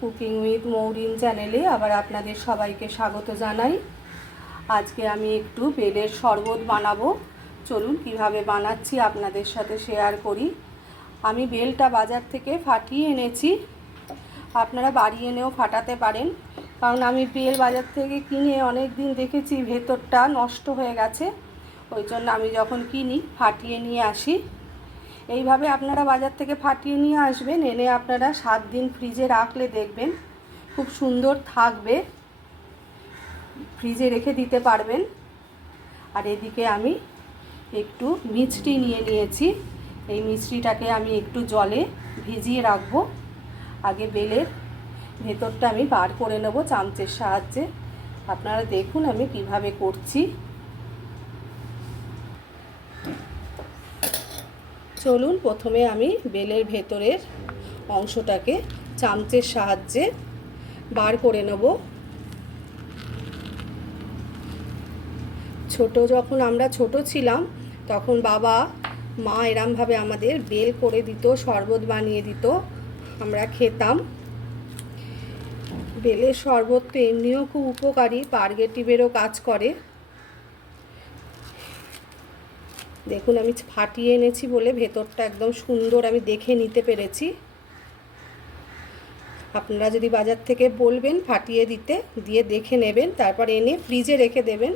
Cooking with Mourin চ্যানেলে আবার আপনাদের সবাইকে স্বাগত জানাই। আজকে আমি একটু বেলের শরবত বানাবো। চলুন কীভাবে বানাচ্ছি আপনাদের সাথে শেয়ার করি। আমি বেলটা বাজার থেকে ফাটিয়ে এনেছি। আপনারা বাড়ি এনেও ফাটাতে পারেন। কারণ আমি বেল বাজার থেকে কিনে অনেক দিন দেখেছি, ভেতরটা নষ্ট হয়ে গেছে। ওই জন্য আমি যখন কিনি, ফাটিয়ে নিয়ে আসি। এইভাবে আপনারা বাজার থেকে ফাটিয়ে নিয়ে আসবেন, এনে আপনারা সাত দিন ফ্রিজে রাখলে দেখবেন খুব সুন্দর থাকবে। ফ্রিজে রেখে দিতে পারবেন। আর এদিকে আমি একটু মিষ্টি নিয়ে নিয়েছি। এই মিষ্টিটাকে আমি একটু জলে ভিজিয়ে রাখব। আগে বেলের ভেতরটা আমি বার করে নেব চামচের সাহায্যে। আপনারা দেখুন আমি কীভাবে করছি। চলুন প্রথমে আমি বেলের ভেতরের অংশটাকে চামচের সাহায্যে বার করে নেব। ছোট যখন আমরা ছোট ছিলাম, তখন বাবা, মা এরমভাবে আমাদের বেল করে দিত, শরবত বানিয়ে দিত, আমরা খেতাম। বেলের শরবত তো এমনিও খুব উপকারী, পার্গেটিভেরও কাজ করে। দেখুন, আমি ফাটিয়ে এনেছি বলে ভেতরটা একদম সুন্দর আমি দেখে নিতে পেরেছি। আপনারা যদি বাজার থেকে বলবেন ফাটিয়ে দিতে, দিয়ে দেখে নেবেন, তারপর এনে ফ্রিজে রেখে দেবেন।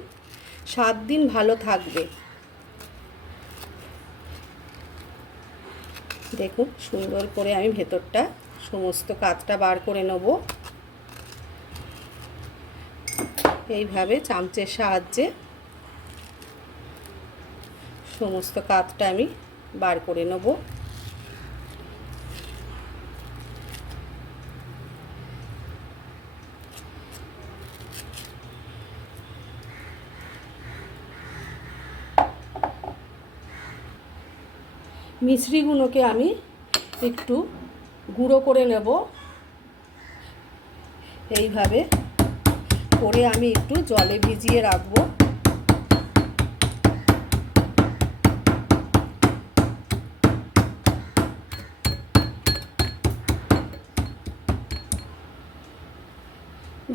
সাত দিন ভালো থাকবে। দেখুন, সুন্দর করে আমি ভেতরটা সমস্ত কাজটা বার করে নেব। এইভাবে চামচের সাহায্যে সমস্ত কাতটা আমি বার করে নেব। মিশ্রিগুলোকে আমি একটু গুঁড়ো করে নেব। এইভাবে করে আমি একটু জলে ভিজিয়ে রাখব।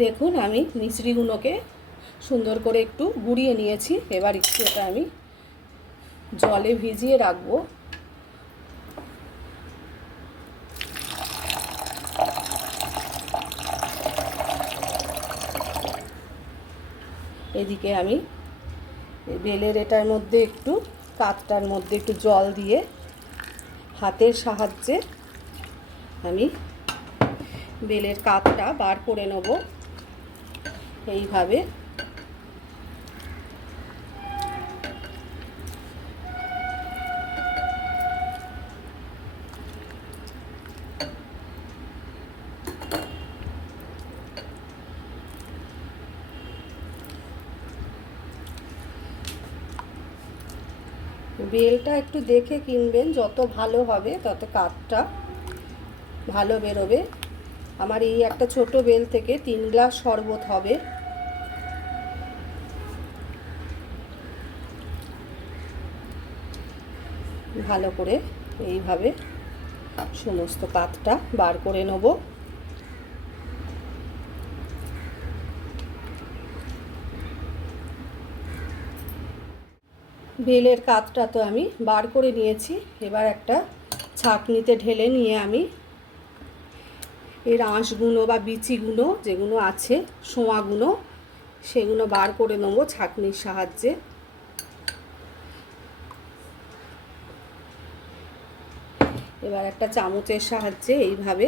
দেখুন, আমি মিশ্রিগুলোকে সুন্দর করে একটু গুঁড়িয়ে নিয়েছি। এবার একটু এটা আমি জলে ভিজিয়ে রাখব। এদিকে আমি বেলের এটার মধ্যে একটু কাতটার মধ্যে একটু জল দিয়ে হাতের সাহায্যে আমি বেলের কাতটা বার করে নেব। এইভাবে। বেলটা একটু দেখে কিনবেন, যত ভালো হবে তত কাঠটা ভালো বেরোবে। আমার এই একটা ছোট বেল থেকে তিন গ্লাস শরবত হবে। ভালো করে এইভাবে সমস্ত কাতটা বার করে নেব। বেলের কাতটা তো আমি বার করে নিয়েছি, এবার একটা ছাঁকনিতে ঢেলে নিয়ে আমি এর আঁশগুলো বা বিচিগুলো যেগুলো আছে শোঁয়াগুলো সেগুলো বার করে নেব ছাঁকনির সাহায্যে। এবার একটা চামচের সাহায্যে এইভাবে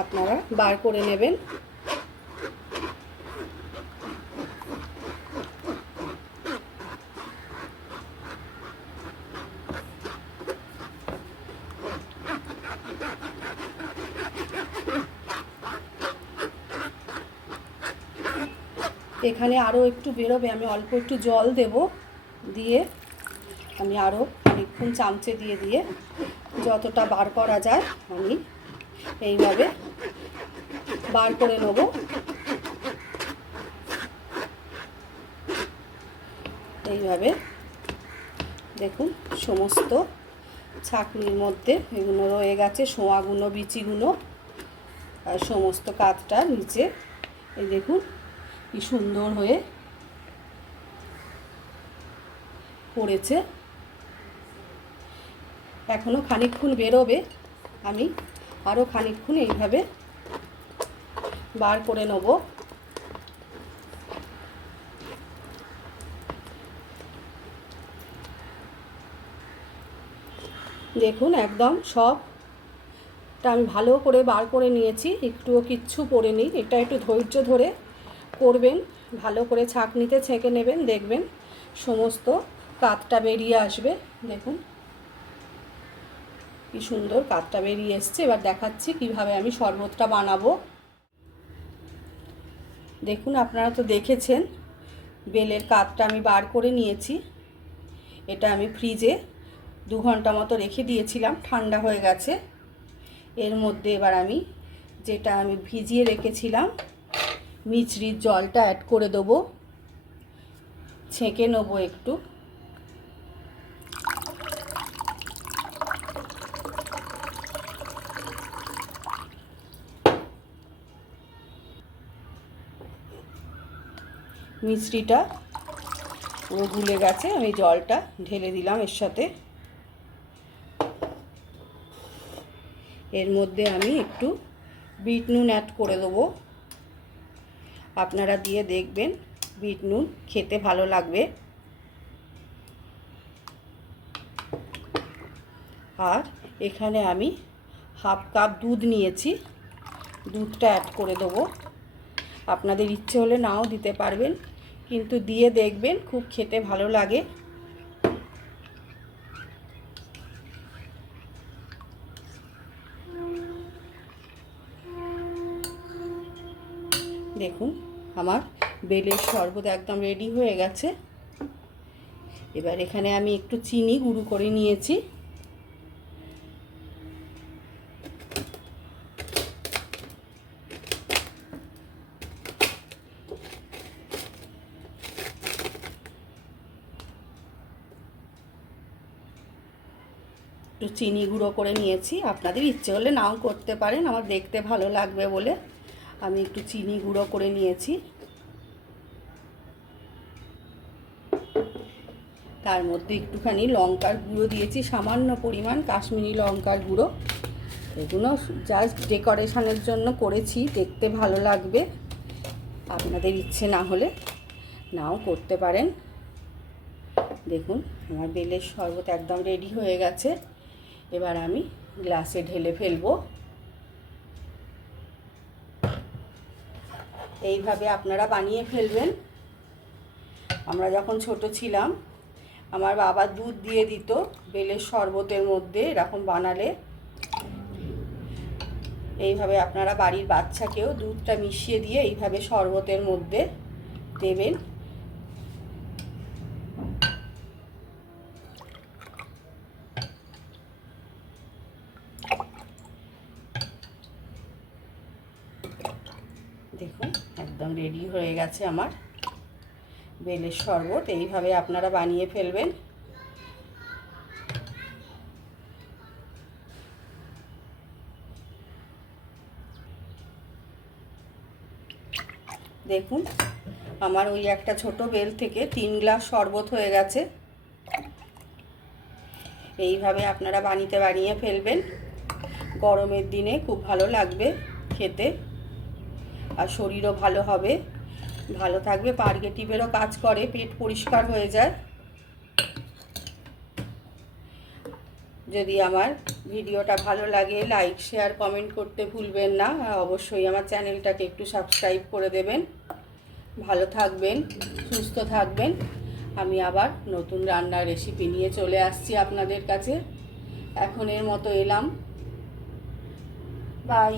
আপনারা বার করে নেবেন। এখানে আরও একটু বেরোবে, আমি অল্প একটু জল দেব। দিয়ে আমি আরও অনেকক্ষণ চামচে দিয়ে দিয়ে যতটা বার করা যায় আমি এইভাবে বার করে নেব। এইভাবে দেখুন সমস্ত ছাকনির মধ্যে এগুলো রয়ে গেছে সোয়াগুলো বিচিগুলো, আর সমস্ত কাতটা নিচে, এই দেখুন কি সুন্দর হয়ে পড়েছে। এখনও খানিকক্ষণ বেরোবে, আমি আরও খানিকক্ষণ এইভাবে বার করে নেব। দেখুন, একদম সবটা আমি ভালো করে বার করে নিয়েছি, একটুও কিচ্ছু পড়েনি এটা একটু ধৈর্য ধরে করবেন, ভালো করে ছাঁকনিতে ছেঁকে নেবেন, দেখবেন সমস্ত কাতটা বেরিয়ে আসবে। দেখুন কি সুন্দর কাতটা বেরিয়ে এসছে। এবার দেখাচ্ছি কীভাবে আমি শরবতটা বানাবো। দেখুন, আপনারা তো দেখেছেন, বেলের কাতটা আমি বার করে নিয়েছি। এটা আমি ফ্রিজে দু ঘণ্টা মতো রেখে দিয়েছিলাম, ঠান্ডা হয়ে গেছে। এর মধ্যে এবার আমি যেটা আমি ভিজিয়ে রেখেছিলাম মিচড়ির জলটা অ্যাড করে দেবো। ছেঁকে নেব একটু। মিষ্টিটা পুরো গুলে গেছে, আমি জলটা ঢেলে দিলাম এর সাথে। এর মধ্যে আমি একটু বিট নুন অ্যাড করে দেবো। আপনারা দিয়ে দেখবেন বিট নুন, খেতে ভালো লাগবে। আর এখানে আমি হাফ কাপ দুধ নিয়েছি, দুধটা অ্যাড করে দেবো। আপনাদের ইচ্ছে হলে নাও দিতে পারবেন, কিন্তু দিয়ে দেখবেন খুব খেতে ভালো লাগে। দেখুন আমার বেলের শরবত একদম রেডি হয়ে গেছে। এবার এখানে আমি একটু চিনি গুঁড়ো করে নিয়েছি। একটু চিনি গুঁড়ো করে নিয়েছি। আপনাদের ইচ্ছে হলে নাও করতে পারেন, আমার দেখতে ভালো লাগবে বলে। আমি একটু চিনি গুঁড়ো করে নিয়েছি। তার মধ্যে একটুখানি লঙ্কার গুঁড়ো দিয়েছি, সামান্য পরিমাণ কাশ্মীরি লঙ্কার গুঁড়ো। এগুলো জাস্ট ডেকোরেশনের জন্য করেছি, দেখতে ভালো লাগবে। আপনাদের ইচ্ছে না হলে নাও করতে পারেন। দেখুন, আমার বেলের শরবত একদম রেডি হয়ে গেছে। এবার আমি গ্লাসে ঢেলে ফেলব। এইভাবে আপনারা বানিয়ে ফেলবেন। আমরা যখন ছোট ছিলাম, আমার বাবা দুধ দিয়ে দিত, বেলের শরবতের মধ্যে এরকম বানালে। এইভাবে আপনারা বাড়ির বাচ্চাকেও দুধটা মিশিয়ে দিয়ে এইভাবে শরবতের মধ্যে দেবেন দেখুন একদম রেডি হয়ে গেছে আমার বেলের শরবত। এইভাবে আপনারা বানিয়ে ফেলবেন। দেখুন, আমার ওই একটা ছোট বেল থেকে তিন গ্লাস শরবত হয়ে গেছে। এইভাবে আপনারা বানিতে বানিয়ে ফেলবেন। গরমের দিনে খুব ভালো লাগবে খেতে। আর শরীরও ভালো হবে। ভালো থাকবে, পার্গেটিভেরও কাজ করে, পেট পরিষ্কার হয়ে যায়। যদি আমার ভিডিওটা ভালো লাগে লাইক শেয়ার কমেন্ট করতে ভুলবেন না। অবশ্যই আমার চ্যানেলটাকে একটু সাবস্ক্রাইব করে দেবেন। ভালো থাকবেন, সুস্থ থাকবেন। আমি আবার নতুন রান্নার রেসিপি নিয়ে চলে আসছি আপনাদের কাছে। এখনের মতো এলাম। বাই